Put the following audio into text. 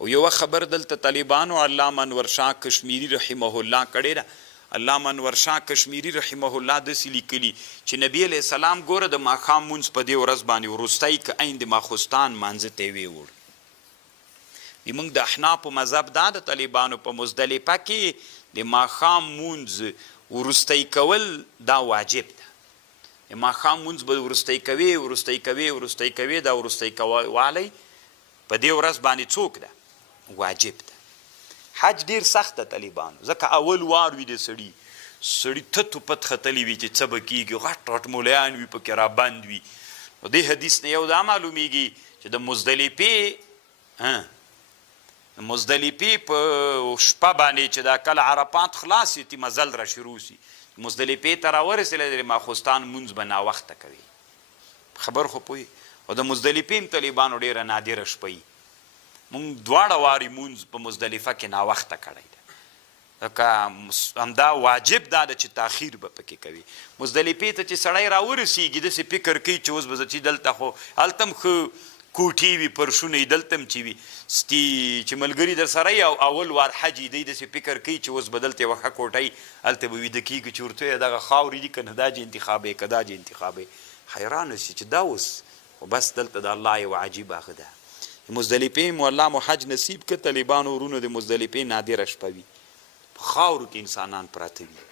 او یوه خبر دلته طالبانو علامه انور شاه کشمیری رحمه الله کړې ده. علامه انور شاه کشمیری رحمه الله داسې لیکلي چې نبی علیه السلام ګوره د ماښام مونځ په دې ورځ باندې وروستی که عین د ماخوستان مانځه ته یې ویوړ. زموږ د احنافو مذهب دا د طالبانو په مزدلفه کې د ماښام مونځ وروستی کول دا واجب ده. د ماښام مونځ به وروستی کوې دا وروستی کووالی په دې ورځ باندې څوک ده واجب ده. حج ډیر سخت ده طالبانو، ځکه اول وار وي د سړي تتو پت ختلی وي چې څه به کېږي، غټ غټ مولیان وي پکې رابند وي. نو دې حدیث نه یو دا معلومیږي چې د مزدلفې په شپه باندې چې دا کله عرفات خلاص وي تی مزل را شروع سي، مزدلفې ته راورسېدلی د ماخوستان مونځ به ناوخته کوي. خبر خو پوهې او د مزدلفې هم طالبانو ډېره نادره شپه وي. مونږ دواړه وارې مونځ په مزدلفه کې ناوخته کړی ده، ځکه همدا واجب دا ده چې تاخیر به پکې کوي. مزدلفې ته چې سړی راورسېږي داسې فکر کوي چې اوس به زه چې دلته خو هلته هم ښه کوټې وي، پرشونه یې دلته هم چې وي چې ملګري در سره یې او اول وار حج یې دی داسې فکر کوي چې اوس به دلته یوه ښه کوټه یي، هلته به ویده کېږي چې ورته یې دغه خاورې دي که نه دا چې انتخابوي که دا چې انتخابوي. حیرانه شي چې دا اوس خو بس دلته د الله یو عجیب هغه ده. مزدلفې مو الله مو حج نصیب که طالبانو ورونو د مزدلفې نادره شپه وي، په خاورو کې انسانان پراته وي.